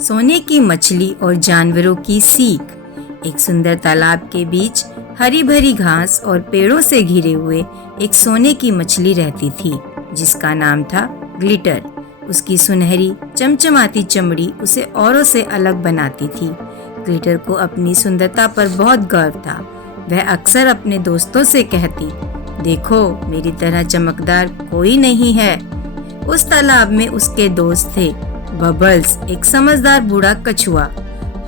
सोने की मछली और जानवरों की सीख। एक सुंदर तालाब के बीच हरी भरी घास और पेड़ों से घिरे हुए एक सोने की मछली रहती थी जिसका नाम था ग्लिटर। उसकी सुनहरी चमचमाती चमड़ी उसे औरों से अलग बनाती थी। ग्लिटर को अपनी सुंदरता पर बहुत गर्व था। वह अक्सर अपने दोस्तों से कहती, देखो मेरी तरह चमकदार कोई नहीं है। उस तालाब में उसके दोस्त थे बबल्स, एक समझदार बूढ़ा कछुआ,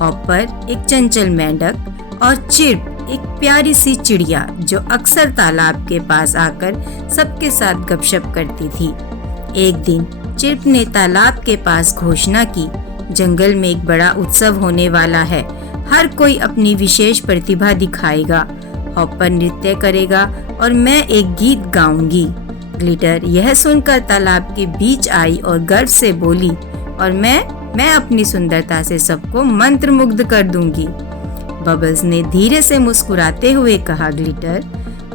हॉपर, एक चंचल मेंढक और चिर्प, एक प्यारी सी चिड़िया जो अक्सर तालाब के पास आकर सबके साथ गपशप करती थी। एक दिन चिर्प ने तालाब के पास घोषणा की, जंगल में एक बड़ा उत्सव होने वाला है। हर कोई अपनी विशेष प्रतिभा दिखाएगा। हॉपर नृत्य करेगा और मैं एक गीत गाऊंगी। ग्लिटर यह सुनकर तालाब के बीच आई और गर्व से बोली, और मैं अपनी सुंदरता से सबको मंत्रमुग्ध कर दूंगी। बबल्स ने धीरे से मुस्कुराते हुए कहा, ग्लिटर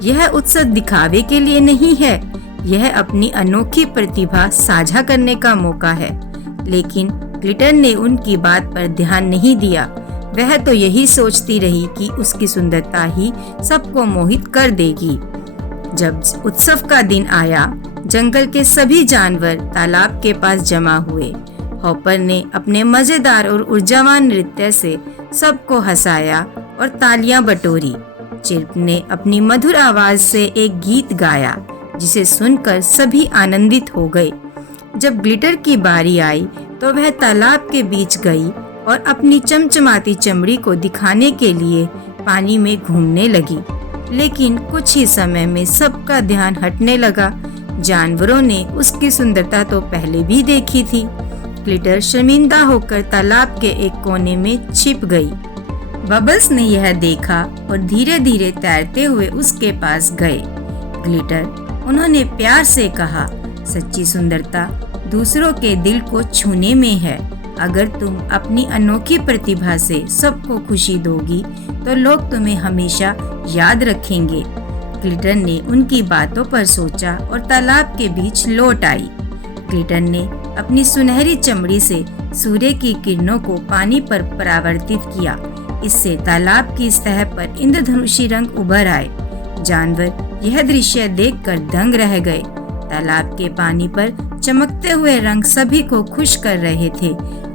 यह उत्सव दिखावे के लिए नहीं है, यह अपनी अनोखी प्रतिभा साझा करने का मौका है। लेकिन ग्लिटर ने उनकी बात पर ध्यान नहीं दिया। वह तो यही सोचती रही कि उसकी सुंदरता ही सबको मोहित कर देगी। जब उत्सव का दिन आया, जंगल के सभी जानवर तालाब के पास जमा हुए। हॉपर ने अपने मजेदार और ऊर्जावान नृत्य से सबको हंसाया और तालियां बटोरी। चिर्प ने अपनी मधुर आवाज से एक गीत गाया जिसे सुनकर सभी आनंदित हो गए। जब ग्लिटर की बारी आई तो वह तालाब के बीच गई और अपनी चमचमाती चमड़ी को दिखाने के लिए पानी में घूमने लगी। लेकिन कुछ ही समय में सबका ध्यान हटने लगा। जानवरों ने उसकी सुंदरता तो पहले भी देखी थी। ग्लिटर शर्मिंदा होकर तालाब के एक कोने में छिप गई। बबल्स ने यह देखा और धीरे धीरे तैरते हुए उसके पास गए। ग्लिटर, उन्होंने प्यार से कहा, सच्ची सुंदरता दूसरों के दिल को छूने में है। अगर तुम अपनी अनोखी प्रतिभा से सबको खुशी दोगी तो लोग तुम्हें हमेशा याद रखेंगे। ग्लिटर ने उनकी बातों पर सोचा और तालाब के बीच लौट आई। ग्लिटर ने अपनी सुनहरी चमड़ी से सूर्य की किरणों को पानी पर परावर्तित किया। इससे तालाब की सतह पर इंद्रधनुषी रंग उभर आए। जानवर यह दृश्य देखकर दंग रह गए। तालाब के पानी पर चमकते हुए रंग सभी को खुश कर रहे थे।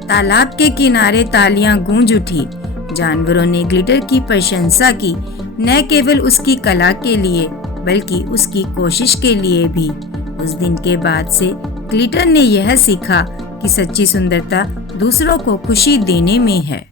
तालाब के किनारे तालियां गूंज उठी। जानवरों ने ग्लिटर की प्रशंसा की, न केवल उसकी कला के लिए बल्कि उसकी कोशिश के लिए भी। उस दिन के बाद से ग्लिटर ने यह सीखा कि सच्ची सुंदरता दूसरों को खुशी देने में है।